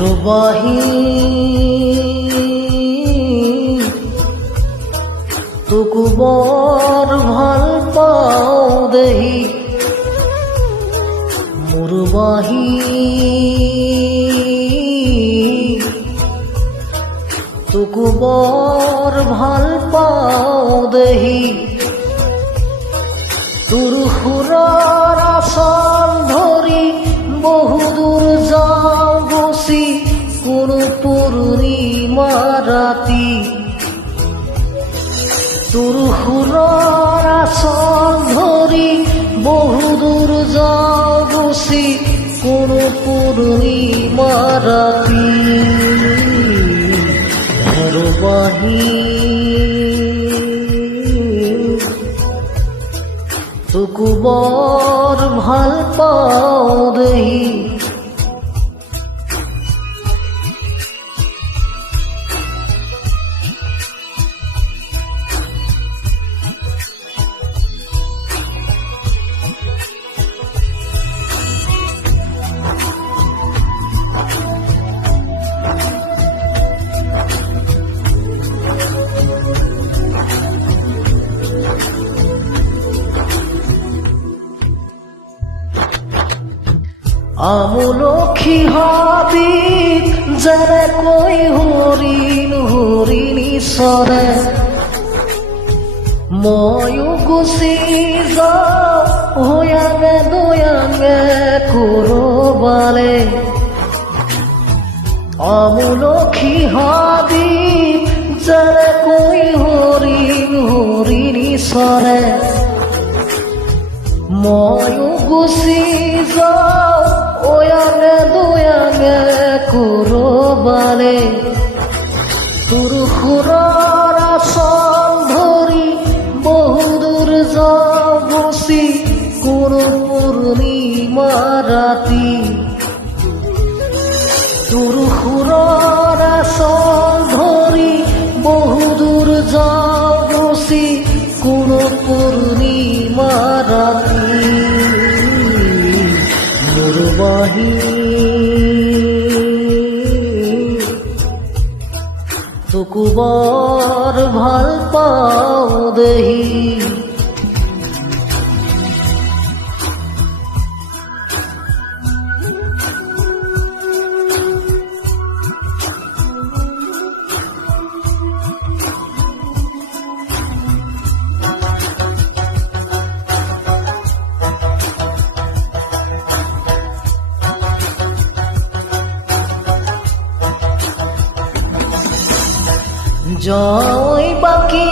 হেৰুবাহি তোকো বৰ ভাল পাওঁ দেহি মোৰ বাহি তোকো বৰ ভাল পাওঁ দেহি তোৰ সুৰৰ আচল ধৰি বহুদূৰ যাওঁ গুচি কোনো পূৰ্ণিমা ৰাতি তোৰ সুৰৰ আচল ধৰি বহুদূৰ যাওঁ গুচি কোনো পূৰ্ণিমা ৰাতি হেৰুবাহি তোকো বৰ ভাল পাওঁ দেহি আমলখি হাবিত যেনেকৈ হৰিণ হৰিণী চৰে ময়ো গুচি যাওঁ হয়াঙে দয়াঙে কৰবালে আমলখি হাবিত যেনেকৈ হৰিণ হৰিণী চৰে ময়ো গুচি যাওঁ ওয়াঙে দয়াঙে কৰবালে তোৰ সুৰৰ আচল ধৰি বহুদূৰ যাওঁ গুচি কোনো পূৰ্ণিমা ৰাতি তোৰ সুৰৰ আচল ধৰি বহুদূৰ যাওঁ গুচি কোনো পূৰ্ণিমা ৰাতি হেৰুবাহি তোকো বৰ ভাল পাওঁ দেহি জয় বাকি